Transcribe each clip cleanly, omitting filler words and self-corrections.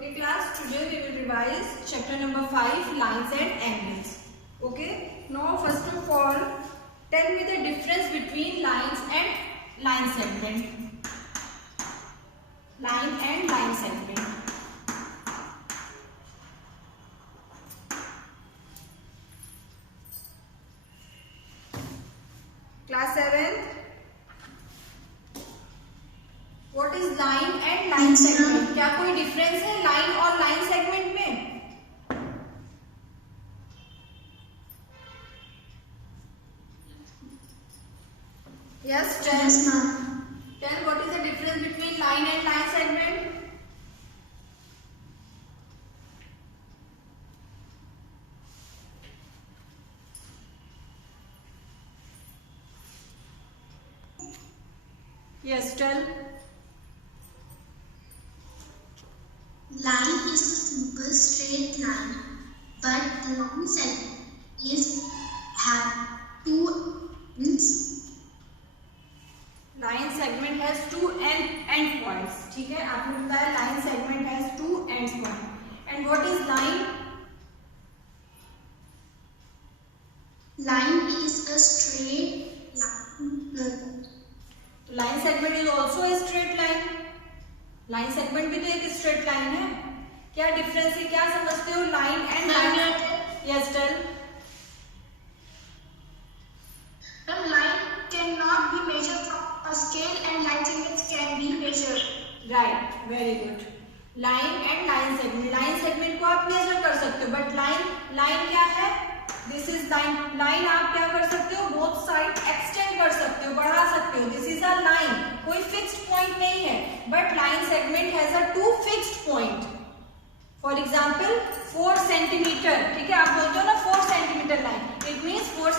Okay class, today we will revise chapter number 5, lines and angles. Okay, now first of all tell me the difference between lines and line segment. Line and line segment. Class 7th, what is line and line segment? क्या कोई difference है line और line segment में? Yes, tell what is the difference between line and line segment? Yes, tell. Line is a simple straight line, but the line segment have two ends. Line segment has two end points. ठीक है, आपने बताया line segment has two end points. And what is line? Line is a straight line. Line segment is also a straight line. Line segment भी तो एक straight line है. क्या difference है? क्या समझते हो line and line? Yes, tell. A line cannot be measured from a scale, and line segments can be measured. Right, very good. Line and line segment. Line segment को आप measure कर सकते हो, but line क्या है? This is line. Line आप क्या कर सकते हो? Both side extend कर सकते हो, बढ़ा सकते हो. This is a line. कोई fixed point नहीं है. But line segment has a two fixed point. For example, 4 centimeter. ठीक है, आप बोलते हो ना 4 centimeter line. It means 4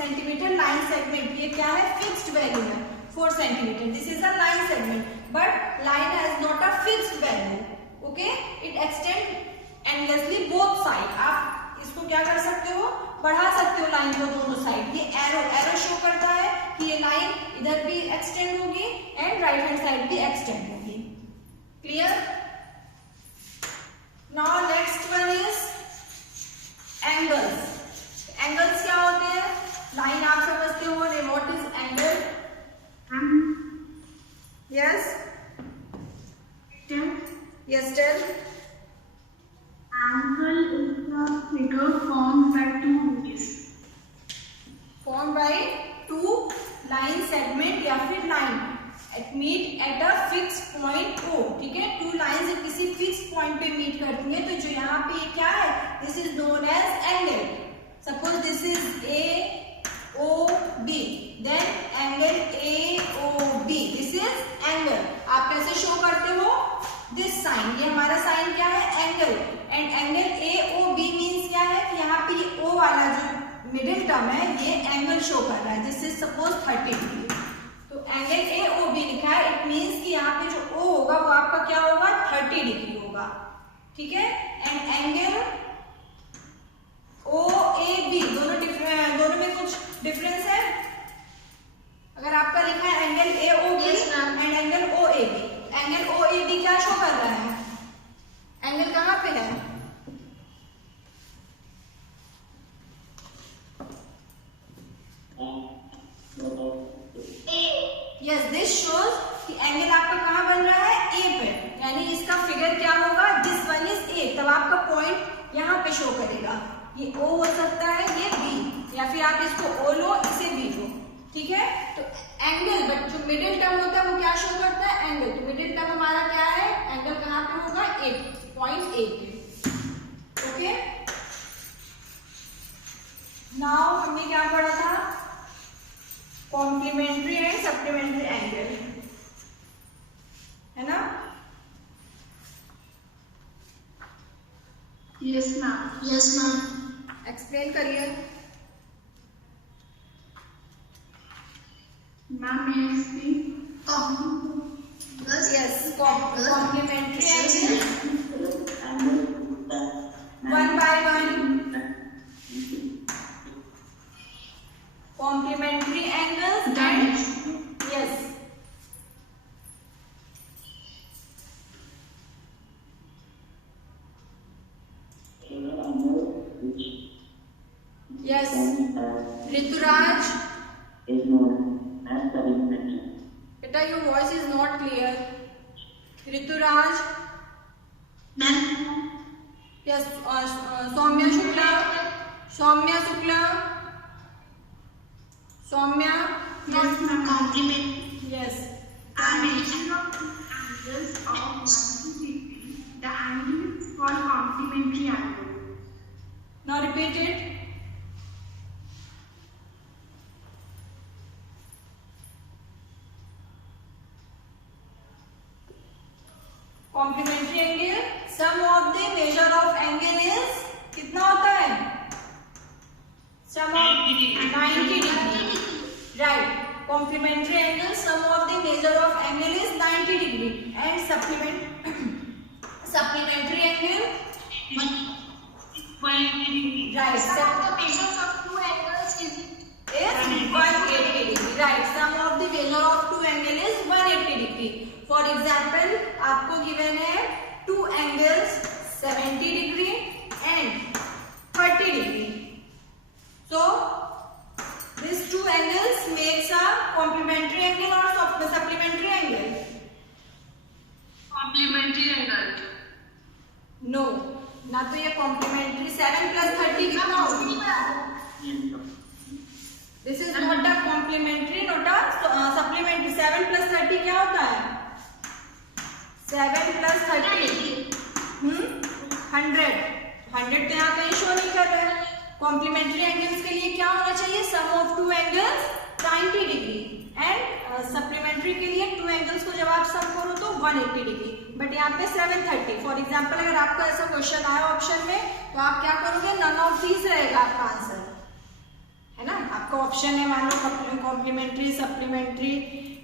centimeter line segment. ये क्या है? Fixed value है. 4 centimeter. This is a line segment. But line has not a fixed value. Okay? It extend endlessly both side. आप इसको क्या कर सकते हो? बढ़ा सकते हो लाइन को दोनों साइड. ये एरो शो करता है कि ये लाइन इधर भी एक्सटेंड होगी एंड राइट हैंड साइड भी एक्सटेंड होगी. Clear? Now next one is angles. Angles क्या होते हैं? लाइन आप समझते हो. What is angle? Yes yes tell. Angle is a figure formed by two edges. Formed by two line segment या फिर line meet at a fixed point O. ठीक है, two lines किसी fixed point पे meet करती हैं, तो जो यहाँ पे क्या है? This is known as angle. Suppose this is AOB, then angle AOB. This is angle. आप कैसे शो करते हो? This sign. ये हमारा साइन क्या है? Angle. And angle AOB means क्या है कि यहाँ पे ये O वाला जो मिडिल टर्म है ये एंगल शो कर रहा है. This is suppose 30 degree. तो एंगल AOB लिखा है. इट मीन्स कि यहाँ पे जो O होगा वो आपका क्या होगा? 30 डिग्री होगा. ठीक है. एंड एंगल OAB दोनों में कुछ डिफरेंस है. अगर आपका लिखा है angle AOB and angle OAB, angle OAB क्या शो कर रहा है? एंगल कहाँ पे है? यस, दिस शोज कि एंगल आपका कहाँ बन रहा है? ए पे. यानी इसका फिगर क्या होगा? This one is a. तब आपका पॉइंट यहाँ पे शो करेगा. ये O हो सकता है, ये B, या फिर आप इसको O लो, इसे B लो. ठीक है. तो एंगल बट जो मिडिल टर्म होता है वो क्या शो करता है? एंगल. तो मिडिल टर्म हमारा क्या है? एंगल कहाँ पे होगा? ए, पॉइंट ए पे. ओके. नाउ हमने क्या पढ़ा था? कॉम्प्लीमेंट्री एंड सप्लीमेंट्री एंगल, है ना? Yes, ma'am. Yes, ma'am. Explain करिए. Ma'am, may I speak? Yes, complementary angle. One by one. Complementary angles and yes. बेटा your voice is not clear. Rituraj, yes. Saumya Shukla, Saumya Shukla, Saumya, Complement. Yes. Dimension of angles of 180 degree. The angle is called complementary angle. Now repeat it. Complementary angle. Sum of the measure of angle is कितना होता है? Sum of 90 degree. Right. Complementary angle. Sum of the measure of angle is 90 degree. And supplementary angle. Right. Sum of the measures of two angles is 180 degree. Right. Sum of the measure of two angle is 180 degree. For example, आपको given है two angles 70 degree and 30 degree. So these two angles makes a complementary angle or supplementary angle. complementary angle. No, ना तो ये complementary. 7 plus 30 कितना होगा? This is not a complementary, not a supplementary. 7 plus 30 क्या होता है? 7 plus 30 100. 100 तो यहाँ कहीं शो नहीं कर रहा है. कॉम्प्लीमेंट्री एंगल्स के लिए क्या होना चाहिए? Sum of two angles 90 degree. And supplementary के लिए टू एंगल्स को जब आप सम करो तो 180 डिग्री. बट यहाँ पे 730. फॉर एग्जाम्पल अगर आपको ऐसा क्वेश्चन आया ऑप्शन में तो आप क्या करोगे? नन ऑफ दीज रहेगा आपका आंसर, है ना. आपका ऑप्शन है मान लो कॉम्प्लीमेंट्री, सप्लीमेंट्री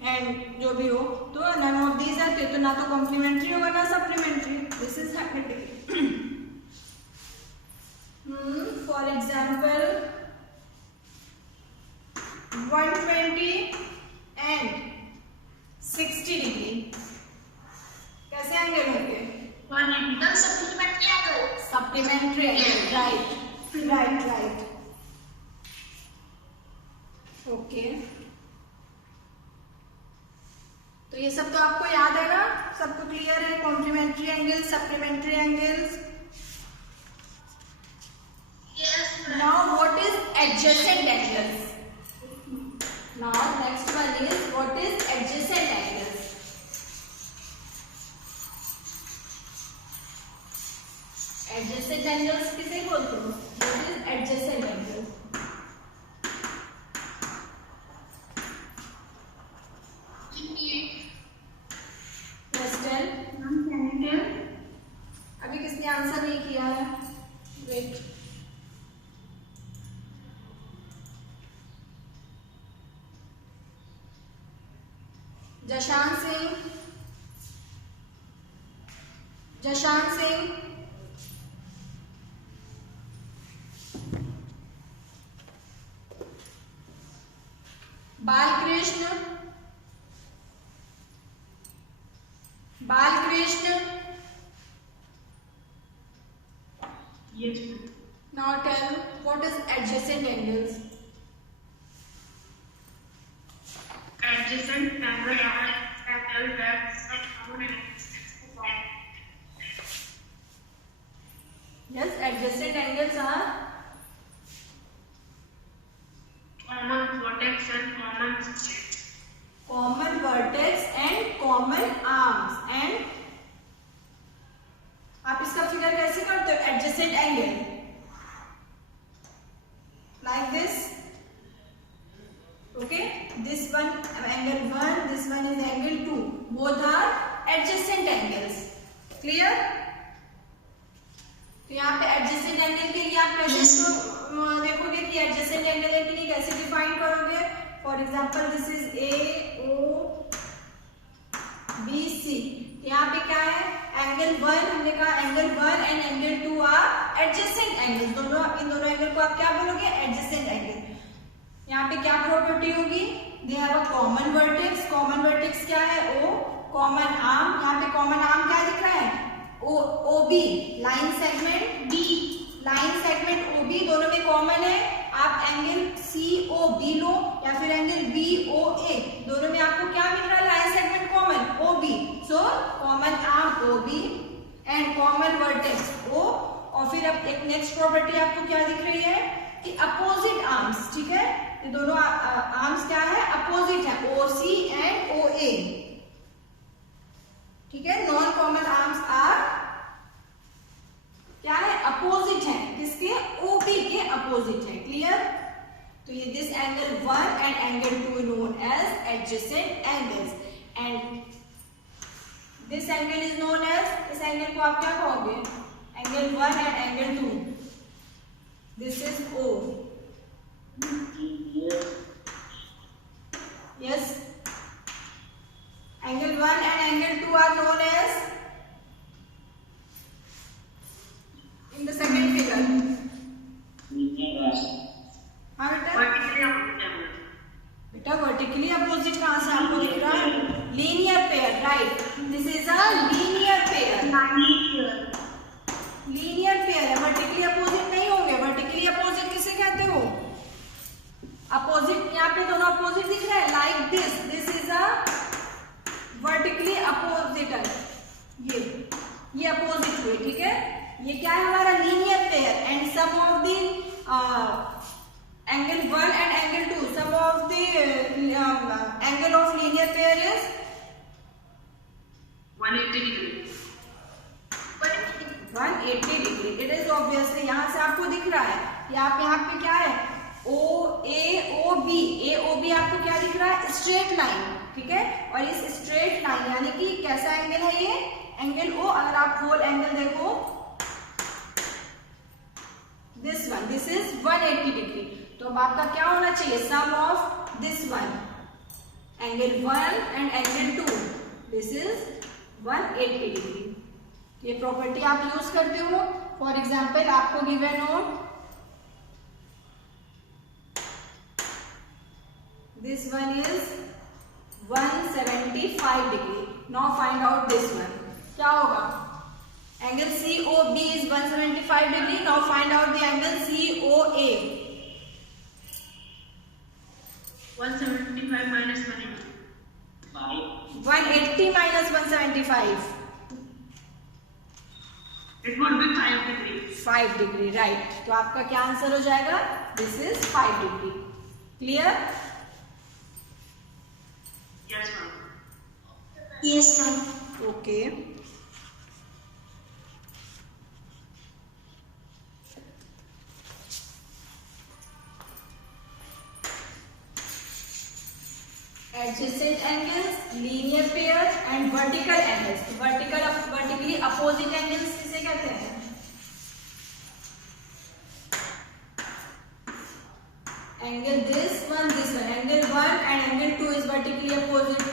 एंड जो भी हो, तो नन ऑफ दीज है तो ना तो कॉम्प्लीमेंट्री होगा ना supplementary. This is happening. For example 120 and 60 degree कैसे एंगल होंगे? Supplementary angle. Right right right. Okay, तो ये सब तो आपको याद है ना? सबको क्लियर है? Complementary angles, supplementary angles. Now what is adjacent angles? Now next one is what is adjacent angles? Adjacent angles किसे बोलते हो? What is adjacent angles? अभी किसने आंसर नहीं किया है? Wait. Jashant Singh, Jashant Singh, Balkrishna, Balkrishna. Yes. Now tell what is adjacent angles? Adjacent angle are angle that Yes, adjacent angles are common vertex and common common vertex and common arms. And आप इसका figure कैसे करते हो? Adjacent angle like this. Okay, this one angle 1, this one is angle 2. Both are adjacent angles. Clear? तो यहाँ पे adjacent angle के लिए आप कैसे देखोगे कि एडजेसेंट एंगल है कि नहीं, कैसे डिफाइन करोगे? For example this is AOBC. यहाँ पे क्या है? एंगल 1, हमने कहा angle 1 and angle 2 are adjacent angle. दोनों, इन दोनों एंगल को आप क्या बोलोगे? Adjacent angle. यहाँ पे क्या प्रॉपर्टी होगी? They have a common vertex. Common vertex क्या है? O. कॉमन आर्म, यहाँ पे कॉमन आर्म क्या दिख रहा है? OB. Line segment B, line segment OB दोनों में कॉमन है. आप एंगल COB लो या फिर एंगल BOA, दोनों में आपको क्या मिल रहा है? OB and common vertex O, और फिर अब एक नेक्स्ट प्रॉपर्टी आपको क्या दिख रही है कि अपोजिट आर्म्स, ठीक है, ये दोनों आर्म्स क्या है, अपोजिट है, OC एंड OA, ठीक है। नॉन कॉमन आर्म्स आर क्या है, अपोजिट है, किसके, OB के अपोजिट है, क्लियर। तो ये this angle 1 and angle 2 known as adjacent angles, and this angle is known as, इस एंगल को आप क्या कहोगे, angle 1 and angle 2, this is O, yes, angle 1 and angle 2 are known as, in the second figure, हाँ बेटा vertically opposite कहां से आपको दिख रहा है, linear pair, right, this is a linear pair, linear pair है, वर्टिकली अपोजिट नहीं होंगे। वर्टिकली अपोजिट किसे कहते हो, अपोजिट, यहाँ पे दोनों अपोजिट दिख रहे हैं, like this, this is a vertically opposite, ये अपोजिट हुए, ठीक है। ये क्या है हमारा linear pair, and sum of the angle 1 and angle 2, sum of the angle of linear pair is 180 degree, 180 degree, it is obviously, यहां से आपको दिख रहा है कि आप यहाँ पे क्या है, AOB आपको क्या दिख रहा है, स्ट्रेट लाइन, ठीक है। और इस स्ट्रेट लाइन यानी कि कैसा एंगल है ये, एंगल O, अगर आप होल एंगल देखो, this one, this is 180 degree, तो अब आपका क्या होना चाहिए, sum of this one, angle 1 and angle 2, this is 180 degree. ये प्रॉपर्टी आप यूज करते हो, फॉर एग्जाम्पल आपको गिवन हो this one is 175 degree, now find out this one, क्या होगा, angle COB is 175 degree, now find out the angle COA, 175 minus 180, 180 minus 175, it would be 5 degree, 5 degree, right, तो आपका क्या answer हो जाएगा, this is 5 degree, clear। yes ma'am, yes ma'am, okay, adjacent angles, linear pairs and vertical angles, vertically opposite angles किसे कहते हैं, angle this one, angle 1 and angle 2 is vertically opposite,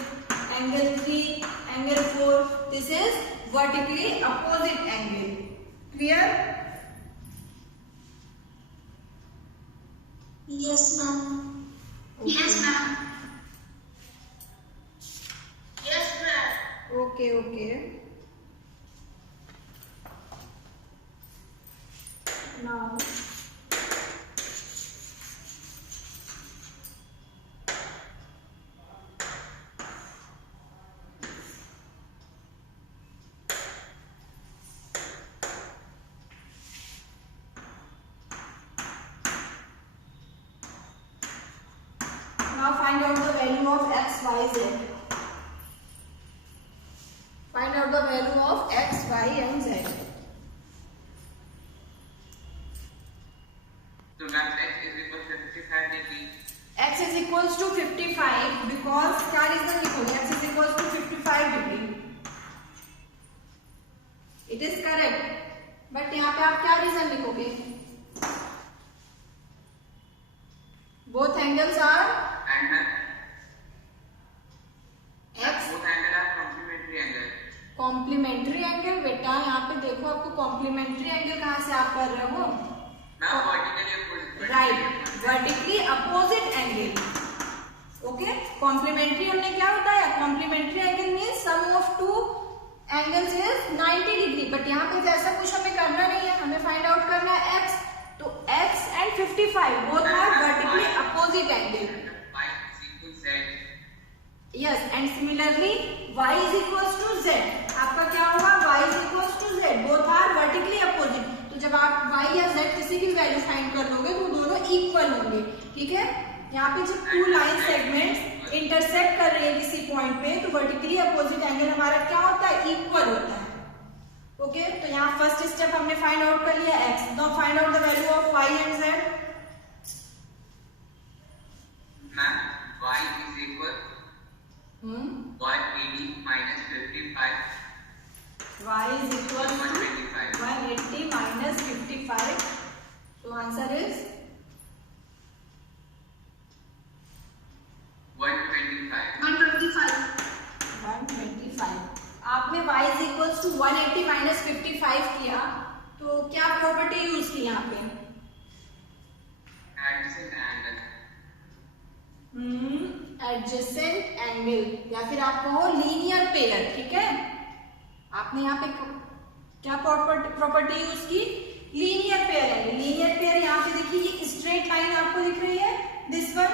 angle 3, angle 4, this is vertically opposite angle, clear। yes ma'am, okay. yes ma'am, yes ma'am, okay, now find out the value of x, y, z. Find out the value of x, y and z. So ma'am, x is equal to 55 degree. X is equals to 55 because क्या reason लिखोगे, x is equals to 55 degree. It is correct. But यहाँ पे आप क्या reason लिखोगे? Both angles are And x. both angles are complementary angle. Complementary angle, बेटा यहाँ पे देखो आपको कॉम्प्लीमेंट्री एंगल कहाँ से आप कर रहे हो, Now vertically opposite. Right, vertically opposite angle, okay. Complementary हमने क्या बताया, complementary angle means sum of two angles is 90 degree, but यहाँ पे ऐसा कुछ हमें करना नहीं है, हमें फाइंड आउट करना है x, तो x and 55 both are vertically opposite angle, Y is equal to Z. Yes, and similarly y is equals to z, आपका क्या होगा, y is equals to z, both are vertically opposite. तो जब आप y या z किसी की value find कर लोगे तो दोनों इक्वल होंगे, ठीक है। यहाँ पे जब टू लाइन सेगमेंट्स इंटरसेक्ट कर रहे हैं किसी पॉइंट पे तो वर्टिकली अपोजिट एंगल हमारा क्या होता है, इक्वल होता है। ओके, तो यहाँ फर्स्ट स्टेप हमने फाइंड आउट कर लिया x। Now find out the value of y and z। Ma'am y is equal 180 minus 55 y is equal to 125. 180 minus 55. So answer is 125. 125। आपने y is equals to 180 minus 55 किया तो क्या property use की यहाँ पे? Adjacent angle. Adjacent angle या फिर आप कहो लीनियर पेयर, ठीक है। आपने यहाँ पे क्या प्रॉपर्टी यूज की? Linear pair angle. Linear pair यहाँ पे देखिए ये स्ट्रेट लाइन आपको दिख रही है, this one,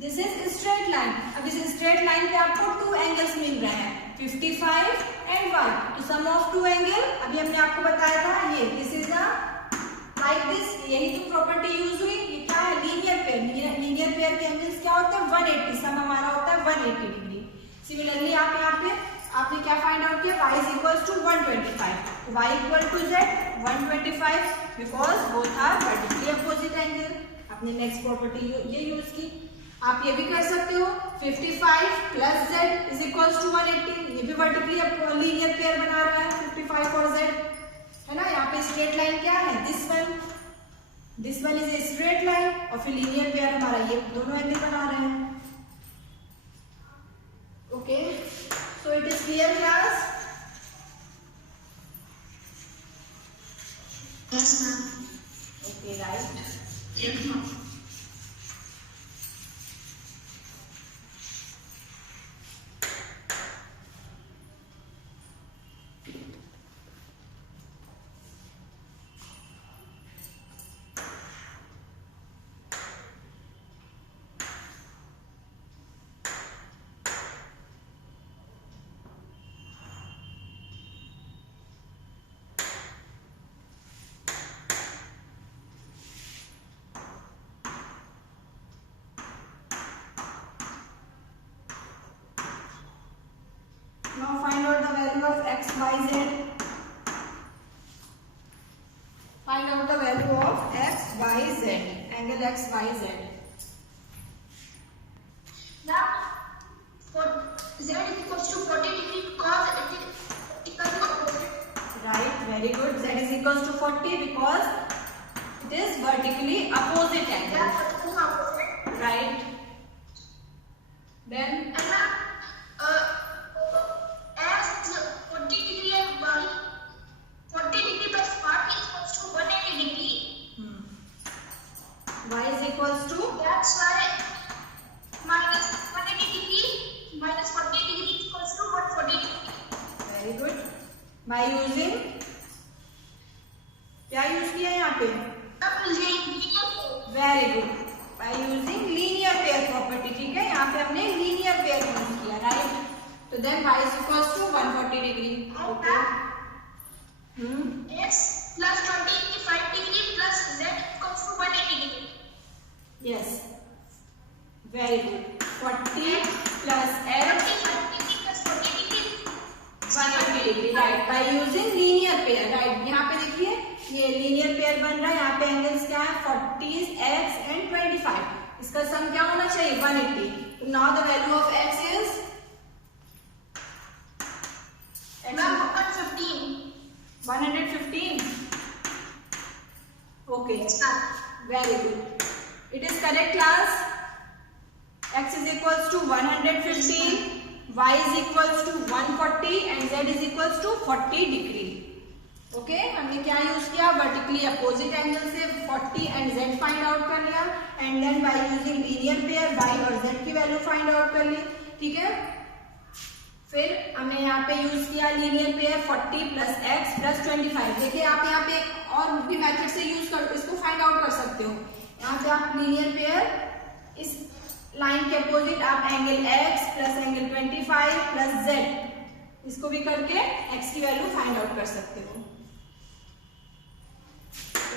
this is straight line. अब इस स्ट्रेट लाइन पे आपको टू एंगल्स मिल रहे हैं, 55 एंड 1। तो सम ऑफ टू एंगल अभी हमने आपको बताया था, ये दिस इज लाइक दिस। यही तो प्रॉपर्टी यूज हुई। ये क्या है? Linear pair. लीनियर पेयर के एंगल्स क्या होते हैं? 180। सम हमारा होता है 180 डिग्री। सिमिलरली आप यहाँ पे आपने क्या फाइंड आउट किया? y is equals to 125. y equal to z 125 because both are vertically opposite angle। आपने नेक्स्ट प्रॉपर्टी ये यूज की। आप ये भी कर सकते हो 55 plus z is equals to 180। ये भी वर्टिकली लीनियर पेयर बना रहा है 55 और z, है ना। यहाँ पे स्ट्रेट लाइन क्या है? This one is a straight line और फिर लीनियर पेयर हमारा ये दोनों एंगल बना रहे हैं। Okay, so it is clear class? Yes, ma'am. Okay, right. Yes, ma'am. Now find out the value of x, y, z. Find out the value of x, y, z. Angle x, y, z. Now, for z is equals to 40 degree because it is vertically opposite. Right, very good. Z is equals to 40 because it is vertically opposite They angle. are vertically opposite. Right. Then And now, as 40 degree and y 40 degree plus 40 is equals to 180 degree. y is equals to That's why minus 180 degree minus 40 degree is equals to 140 degree. very good. By using क्या use किया यहाँ पे? Very good, by using linear pair property, ठीक है। यहाँ पे हमने linear pair use किया, राइट। तो then y is equals to 140 degree. Okay, X plus 25 degree plus Z equals to 180 degree. Yes, very good. 40 plus x 25 degree plus 40 degree 180 degree, right. Bye using linear pair, right. यहाँ पे देखिए ये linear pair बन रहा है। यहाँ पे angles क्या है? 40 x एंड 25। इसका सम क्या होना चाहिए? 180। तो now the value of x is Ma'am, 115. 115. Okay, Yes, ma'am. very good. It is correct, class. X is equals to 115, y is equals to 140 and z is equals to 40 degree. Okay, हमने क्या use किया? Vertically opposite angle से 40 and z find out कर लिया and then by using linear pair y और z की value find out कर ली, ठीक है। फिर हमने यहाँ पे यूज किया linear pair 40 plus x plus 25। देखिए आप यहाँ पे और भी मेथड से यूज कर इसको फाइंड आउट कर सकते हो। यहाँ पे आप लीनियर पेयर इस लाइन के अपोजिट आप angle x plus angle 25 plus z इसको भी करके x की वैल्यू फाइंड आउट कर सकते हो।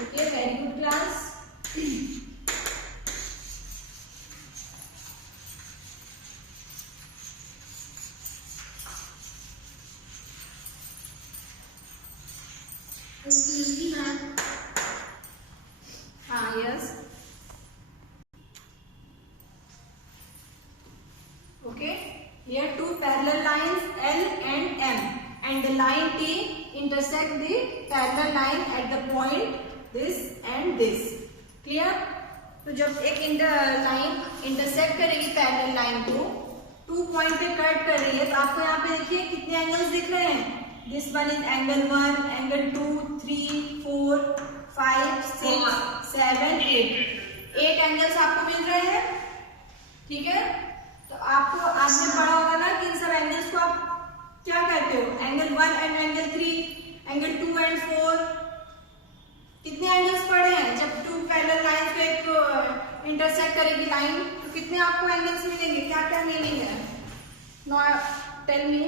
Okay, very good class. हाँ, yes. Okay, here two parallel lines L and M, and the line T intersect the parallel line at the point this and this. Clear? तो जब एक line intersect करेगी parallel line को, 2 point पे cut कर रही है, तो आपको यहाँ पे देखिए कितने एंगल्स दिख रहे हैं। This one is angle 1, angle 2, 3, 4, 5, 6, 7, 8 angles आपको मिल रहे हैं। ठीक है, तो आपको आज में पढ़ा होगा ना कि इन सब एंगल्स को आप क्या कहते हो, angle 1 and angle 3, angle 2 and 4। कितने एंगल्स पढ़े हैं? जब 2 पैरेलल लाइंस को एक इंटरसेक्ट करेगी लाइन, तो कितने आपको एंगल्स मिलेंगे? क्या क्या मीनिंग है? No, tell me.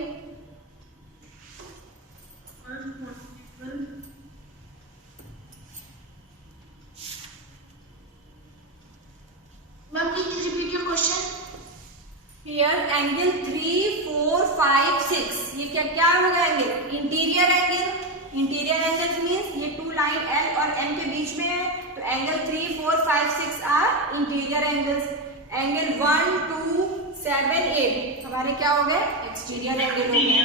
Ma'am, please repeat your question. Here angle 3, 4, 5, 6, ये क्या क्या होगा एंगल? Interior angle. Interior angle means ये 2 लाइन L और M के बीच में है, तो angle 3, 4, 5, 6 are interior angles. Angle 1, 2, 7, 8 हमारे क्या हो गए? एक्सटीरियर एंगल हो गए।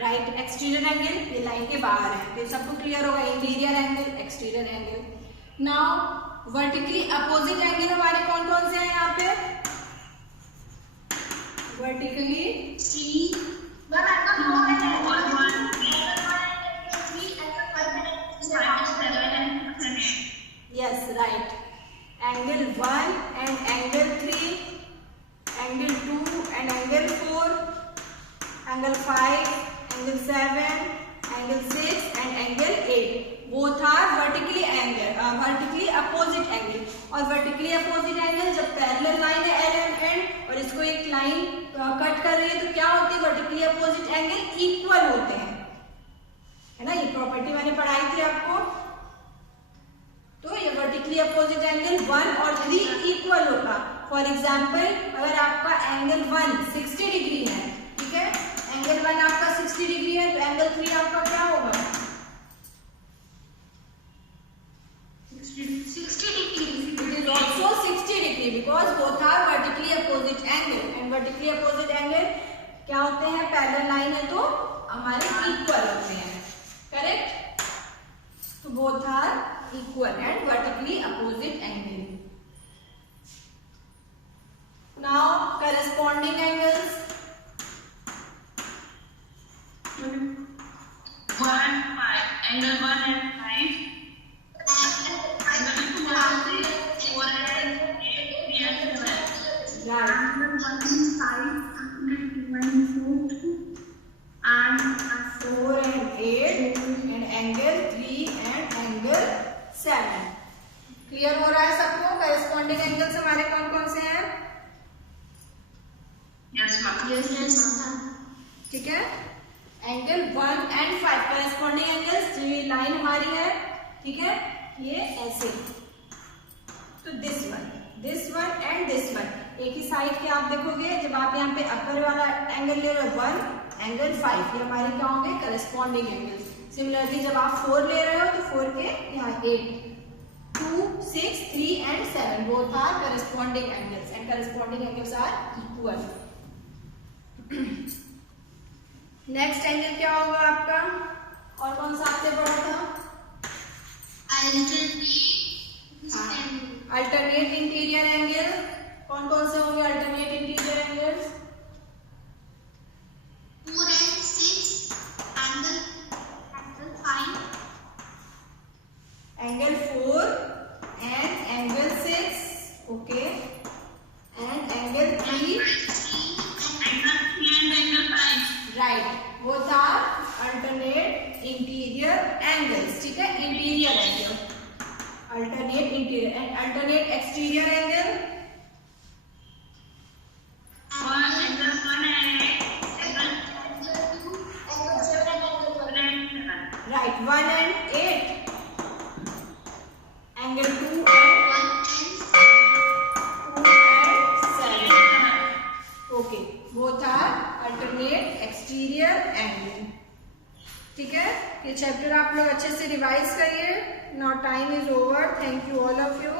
राइट, एक्सटीरियर एंगल ये लाइन के बाहर है, तो सबको क्लियर होगा, interior angle, exterior angle. Now vertically opposite angle हमारे कौन कौन से हैं यहाँ पे? Vertically 3. Ma'am, angle 4 and angle 1. yes, right, angle 1 and angle 3, angle 2 and angle 4, angle 5, angle 7, angle 6 and angle 8 both are vertically opposite angle। और vertically opposite angle जब parallel line है L and N और इसको एक line cut कर रही है, तो क्या होती है? vertically opposite angle इक्वल होते हैं, है ना? ये प्रॉपर्टी मैंने पढ़ाई थी आपको। तो ये वर्टिकली अपोजिट एंगल 1 और 3 इक्वल होगा। फॉर एग्जाम्पल, अगर आपका एंगल 1 60 डिग्री है, ठीक है, एंगल 1 आपका 60 डिग्री है, तो एंगल 3 आपका क्या होगा? 60 degree. It is also 60 degree because both are vertically opposite angle, and vertically opposite angle क्या होते हैं? पैरेलल लाइन है तो हमारे इक्वल होते हैं, करेक्ट? तो both are equal and vertically opposite angle. Now corresponding angles. 1 and 5, angle 1 and 5, angle 2 and 4 and 8, 3 and 7. Right. Angle 1 and 5, angle 2 and 4, and 4 and 8 and angle 3 and angle 7। Clear हो रहा है सबको? Corresponding angles हमारे कौन कौन से हैं? Yes, ma'am. yes, ठीक है, एंगल 1 and 5 करस्पॉन्डिंग एंगल्स, ये लाइन हमारी है, ठीक है, ये ऐसे, तो this one and this one एक ही साइड के आप देखोगे। जब आप यहाँ पे अपर वाला एंगल ले रहे हो 1, एंगल 5, ये हमारे क्या होंगे? Corresponding angles. सिमिलरली जब आप 4 ले रहे हो तो 4 के यहाँ 8, 2, 6, 3 and 7 both are corresponding angles and corresponding angles are equal। Next angle क्या होगा आपका? और कौन सा आपने पढ़ा था? Alternate interior angle. कौन कौन से होंगे alternate interior angles? 4 and 6, angle 5, angle 4 and angle 6, okay, and angle 3, Angle 3 and angle 5. right, both are alternate interior angles। ठीक है, interior angle, alternate interior and alternate exterior angle. Angle 1 and angle 2. Exterior angle. ठीक है, ये chapter आप लोग अच्छे से revise करिए। Now time is over. Thank you all of you.